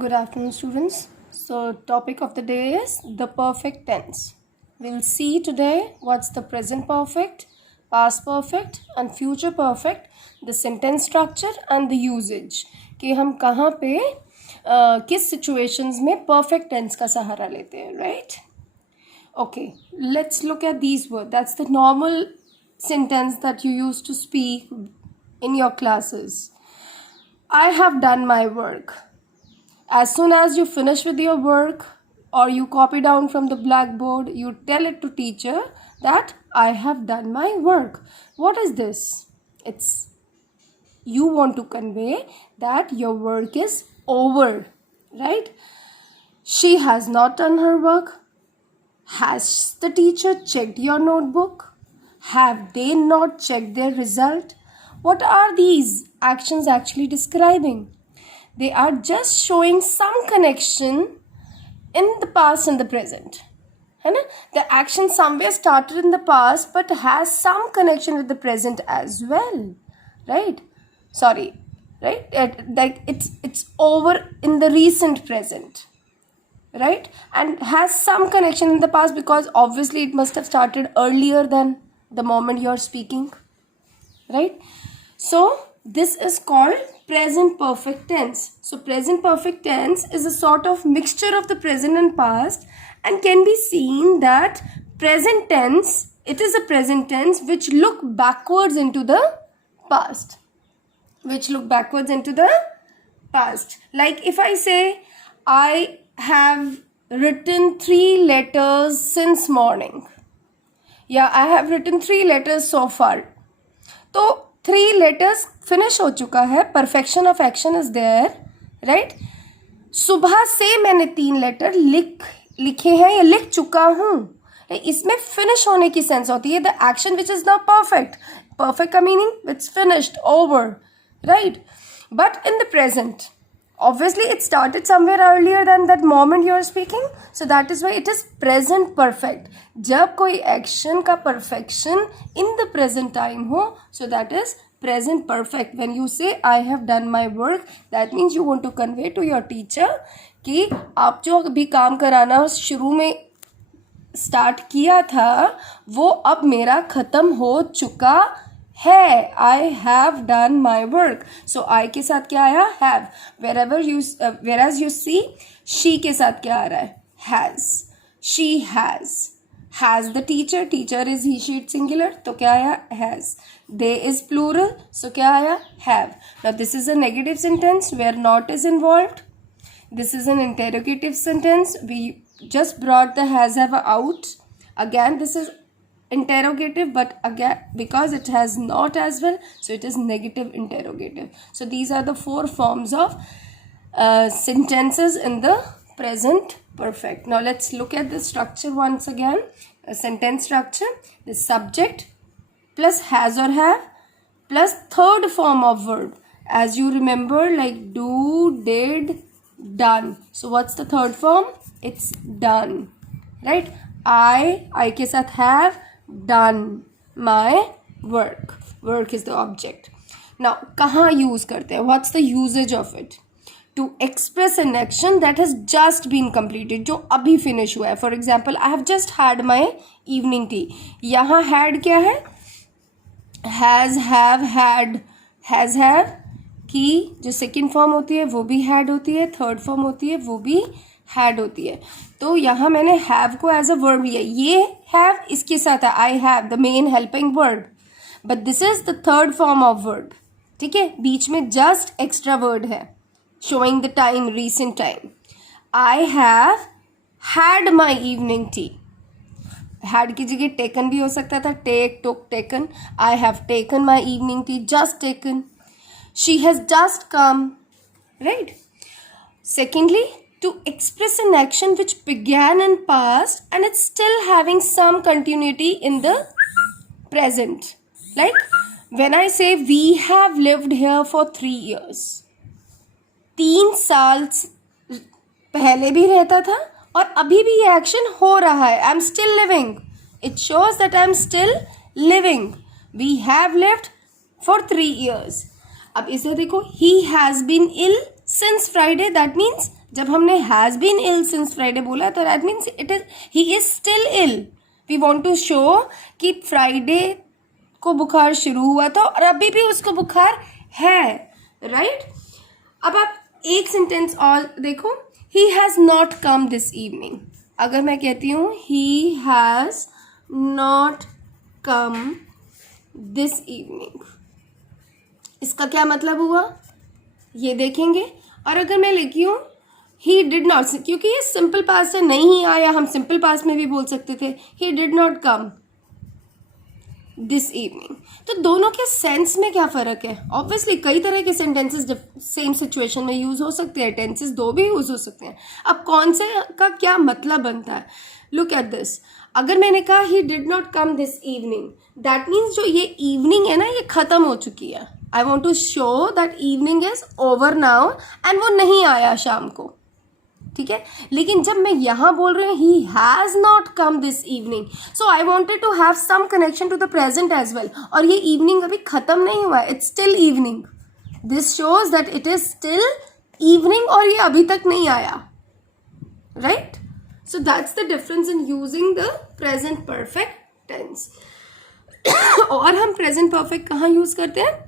Good afternoon, students. So, topic of the day is the perfect tense. We'll see today what's the present perfect, past perfect and future perfect, the sentence structure and the usage. कि हम कहाँ पे किस situations में perfect tense का सहारा लेते हैं, right? Okay, let's look at these words. That's the normal sentence that you used to speak in your classes. I have done my work. As soon as you finish with your work or you copy down from the blackboard, you tell it to teacher that I have done my work. What is this? It's you want to convey that your work is over, right? She has not done her work. Has the teacher checked your notebook? Have they not checked their result? What are these actions actually describing? They are just showing some connection in the past and the present. The action somewhere started in the past but has some connection with the present as well. Right? Sorry. Right? It's over in the recent present. Right? And has some connection in the past because obviously it must have started earlier than the moment you're speaking. Right? So this is called present perfect tense. So present perfect tense is a sort of mixture of the present and past and can be seen that present tense, it is a present tense which look backwards into the past. Like if I say, I have written 3 letters since morning. Yeah, I have written 3 letters so far. तो 3 letters finish हो चुका है, perfection of action is there, right? सुबह से मैंने 3 letter लिखे हैं या लिख चुका हूँ. इसमें finish होने की sense होती है. The action which is now perfect का meaning it's finished, over, right? But in the present, obviously it started somewhere earlier than that moment you are speaking, so that is why it is present perfect. जब कोई action का perfection in the present time हो, so that is present perfect. When you say I have done my work, that means you want to convey to your teacher कि आप जो भी काम कराना शुरू में start किया था वो अब मेरा खत्म हो चुका है. I have done my work. So I के साथ क्या आया? Have. Whereas you see, she के साथ क्या आ रहा है? Has. She has. Has the teacher. Teacher is he, she, it singular. तो क्या आया? Has. They is plural. So क्या आया? Have. Now this is a negative sentence where not is involved. This is an interrogative sentence. We just brought the has have out. Again, this is interrogative, but again because it has not as well, so it is negative interrogative. So these are the 4 forms of sentences in the present perfect. Now let's look at the structure once again. A sentence structure: the subject plus has or have plus third form of verb. As you remember, like do, did, done. So what's the third form? It's done, right? I के साथ have done my work. Work is the object. Now कहाँ use करते हैं? What's the usage of it? To express an action that has just been completed, जो अभी finish हुआ है. For example, I have just had my evening tea. यहाँ had क्या है? Has, have, had. Has, have की जो second form होती है वो भी had होती है, third form होती है वो भी had होती है. तो यहाँ मैंने have को as a verb लिया. ये have इसके साथ है, I have, the main helping word. But this is the third form of verb. ठीक है, बीच में just extra word है, showing the time, recent time. I have had my evening tea. had की जगह taken भी हो सकता था, take, took, taken. I have taken my evening tea, just taken. She has just come, right? Secondly, to express an action which began in past and it's still having some continuity in the present. Like when I say we have lived here for 3 years. 3 साल पहले भी रहता था और अभी भी ये action हो रहा है. I'm still living. It shows that I'm still living. We have lived for 3 years. अब इसे देखो, he has been ill since Friday. That means जब हमने has been ill since Friday बोला तो that means it is he is still ill. We want to show कि Friday को बुखार शुरू हुआ था और अभी भी उसको बुखार है, राइट. अब आप एक सेंटेंस और देखो, ही has not come this evening. अगर मैं कहती हूँ he has not come this evening, इसका क्या मतलब हुआ ये देखेंगे. और अगर मैं लिखी हूँ ही डिड नॉट, क्योंकि ये सिंपल पास्ट है, नहीं आया, हम सिंपल पास्ट में भी बोल सकते थे he did not come this evening. तो दोनों के सेंस में क्या फ़र्क है. ऑब्वियसली कई तरह के सेंटेंसेस सेम सिचुएशन में यूज़ हो सकते हैं, टेंसेस दो भी यूज़ हो सकते हैं. अब कौन से का क्या मतलब बनता है. Look at this. अगर मैंने कहा he did not come this evening, that means जो ये इवनिंग है ना ये ख़त्म हो चुकी है. I want to show that evening is over now and वो नहीं आया शाम को, ठीक है. लेकिन जब मैं यहाँ बोल रही हूँ he has not come this evening, so I wanted to have some connection to the present as well. और ये इवनिंग अभी ख़त्म नहीं हुआ है, it's still evening. This shows that it is still evening और ये अभी तक नहीं आया, right. So that's the difference in using the present perfect tense. और हम प्रेजेंट परफेक्ट कहाँ यूज़ करते हैं.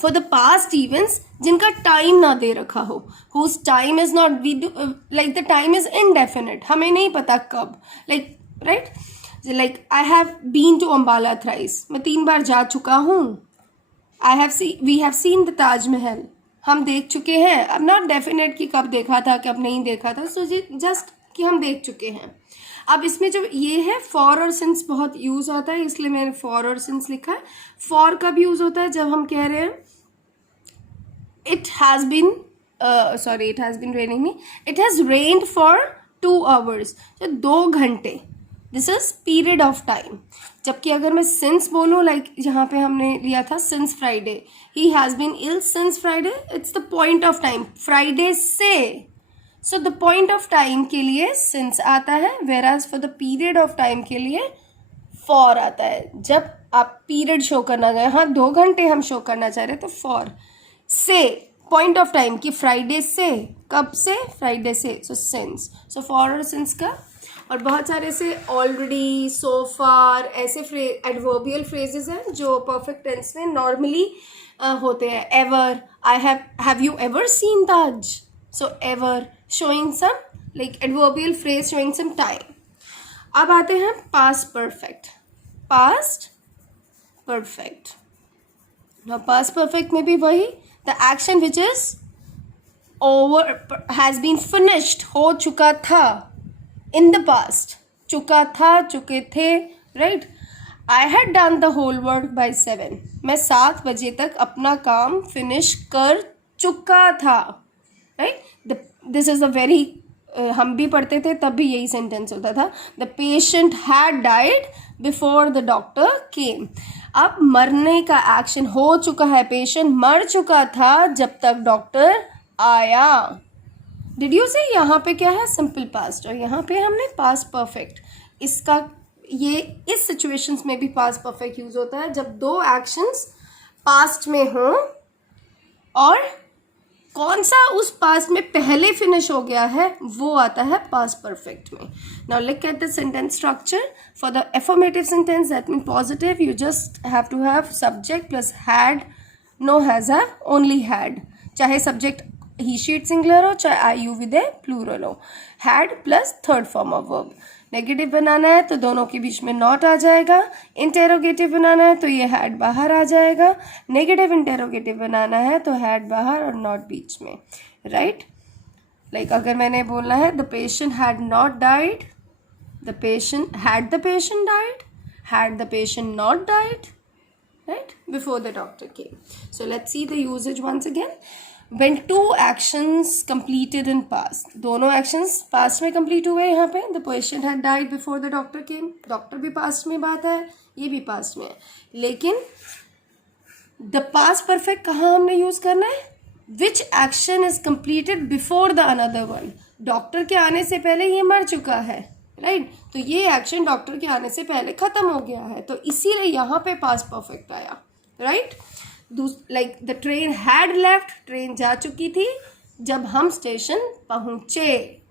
फॉर द पास्ट इवेंट्स जिनका टाइम ना दे रखा हो, whose time is not, we do like the time is indefinite, हमें नहीं पता कब, like right. Like I have been to Ambala thrice, मैं 3 बार जा चुका हूँ. We have seen the Taj Mahal, हम देख चुके हैं. अब नॉट डेफिनेट कि कब देखा था कब नहीं देखा था, सो जस्ट कि हम देख चुके हैं. अब इसमें जो ये है फॉर और सिंस बहुत यूज़ होता है, इसलिए मैंने फॉर और सिंस लिखा है. फॉर कब यूज़ होता है, जब हम कह रहे हैं it has been raining me, it has rained for 2 hours, so 2 घंटे, this is period of time. जबकि अगर मैं since बोलूँ, लाइक यहाँ पे हमने लिया था since Friday, he has been ill since Friday, it's the point of time, Friday से, so the point of time के लिए since आता है, whereas for the period of time के लिए for आता है. जब आप period शो करना चाहे, हाँ 2 घंटे हम शो करना चाह रहे तो for से, पॉइंट ऑफ टाइम कि फ्राइडे से, कब से, फ्राइडे से, सो सिंस. सो फॉर और सिंस का. और बहुत सारे से ऑलरेडी, सो फार, ऐसे एडवर्बियल फ्रेजेस हैं जो परफेक्ट टेंस में नॉर्मली होते हैं. Ever, I have you ever seen Taj, so ever showing some like adverbial phrase showing some time. अब आते हैं past perfect. Past perfect, past perfect में भी वही, the action which is over has been finished, हो चुका था, in the past, चुका था, चुके थे, right. I had done the whole work by 7, मैं 7 बजे तक अपना काम फिनिश कर चुका था, right. This is a very हम भी पढ़ते थे तब भी यही सेंटेंस होता था. The patient had died before the doctor came. अब मरने का एक्शन हो चुका है, पेशेंट मर चुका था जब तक डॉक्टर आया. डिड यू से यहाँ पे क्या है, सिंपल पास्ट, और यहाँ पे हमने पास्ट परफेक्ट. इसका ये इस सिचुएशंस में भी पास्ट परफेक्ट यूज होता है जब 2 एक्शंस पास्ट में हों और कौन सा उस पास्ट में पहले फिनिश हो गया है वो आता है पास्ट परफेक्ट में. Now look at the sentence structure. For the affirmative sentence that mean positive, you just have to have subject plus had, no has have, only had. चाहे सब्जेक्ट ही शीट सिंगुलर हो, चाहे I you with a plural हो. Had plus third form of verb. Negative बनाना है तो दोनों के बीच में नॉट आ जाएगा. इंटेरोगेटिव बनाना है तो ये हैड बाहर आ जाएगा. नेगेटिव इंटेरोगेटिव बनाना है तो हैड बाहर और नॉट बीच में, राइट. लाइक अगर मैंने बोलना है the patient had not died, the patient had died, had the patient not died, right, before the doctor came. So let's see the usages once again. When 2 actions completed in past, दोनों actions past में complete हुए. यहाँ पे the patient had died before the doctor came, doctor भी past में बात है, ये भी past में है. लेकिन the past perfect कहाँ हमने यूज़ करना है, which action is completed before the another one. Doctor के आने से पहले ये मर चुका है, राइट. तो ये एक्शन डॉक्टर के आने से पहले ख़त्म हो गया है, तो इसीलिए यहाँ पे past perfect आया, right. Like the train had left, train जा चुकी थी. जब हम स्टेशन पहुंचे.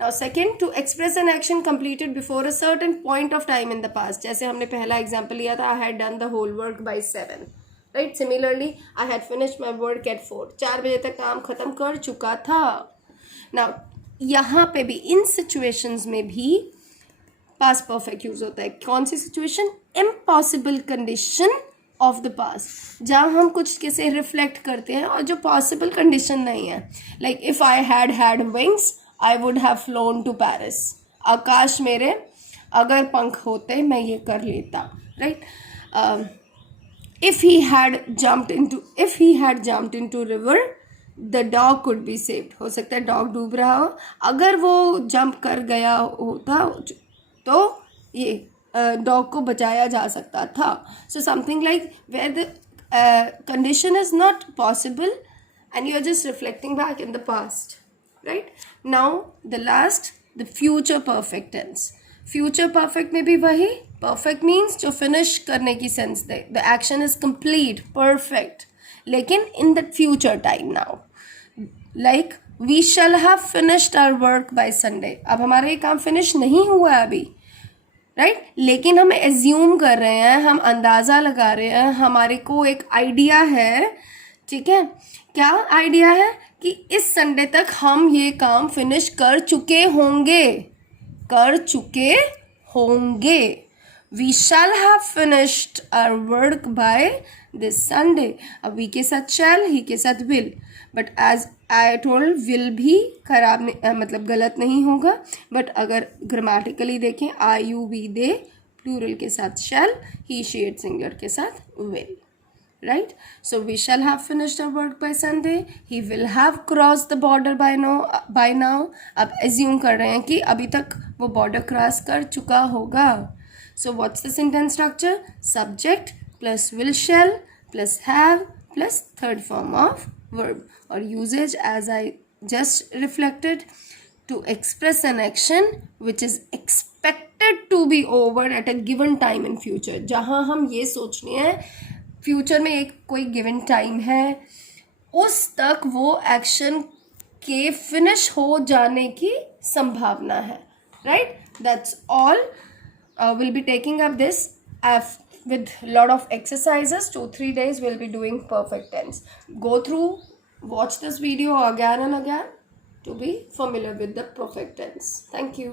Now second, to express an action completed before a certain point of time in the past. जैसे हमने पहला एग्जाम्पल लिया था, I had done the whole work by 7. Right? Similarly, I had finished my work at 4. 4 बजे तक काम खत्म कर चुका था. Now यहाँ पे भी इन सिचुएशंस में भी पास्ट परफेक्ट यूज होता है. कौन सी situation? Impossible condition of the past, जहाँ हम कुछ कैसे रिफ्लेक्ट करते हैं और जो पॉसिबल कंडीशन नहीं है. Like if I had wings I would have flown to Paris. आकाश मेरे अगर पंख होते मैं ये कर लेता. Right. If he had jumped into river the dog could be saved. हो सकता है डॉग डूब रहा हो, अगर वो जंप कर गया होता तो ये डॉग को बचाया जा सकता था. So something like where the condition is not possible and you are just reflecting back in the past. Right. Now the last, the future perfect tense. Future perfect में भी वही, परफेक्ट मीन्स जो finish करने की sense दे. The action is complete, perfect, लेकिन in the future time. Now like we shall have finished our work by Sunday. अब हमारा ये काम फिनिश नहीं हुआ है अभी. राइट. लेकिन हम एज्यूम कर रहे हैं, हम अंदाज़ा लगा रहे हैं, हमारे को एक आइडिया है. ठीक है. क्या आइडिया है? कि इस संडे तक हम ये काम फिनिश कर चुके होंगे. We shall have finished our work by this Sunday. अब वी के साथ शैल, ही के साथ will. But as I told, will भी खराब मतलब गलत नहीं होगा. बट अगर ग्रामेटिकली देखें, आई यू वी दे प्लूरल के साथ shall, he she it singular के साथ will. Right? So we shall have finished our work by Sunday. He will have crossed the border by now. अब assume कर रहे हैं कि अभी तक वो border cross कर चुका होगा. So what's the sentence structure? Subject plus will shall plus have plus third form of verb. Or usage as I just reflected, to express an action which is expected to be over at a given time in future. जहाँ हम ये सोचने हैं future में एक कोई given time है, उस तक वो एक्शन के फिनिश हो जाने की संभावना है. Right. That's all. Will be taking up this with lot of exercises. 2-3 days we'll be doing perfect tense. Go through, watch this video again and again to be familiar with the perfect tense. Thank you.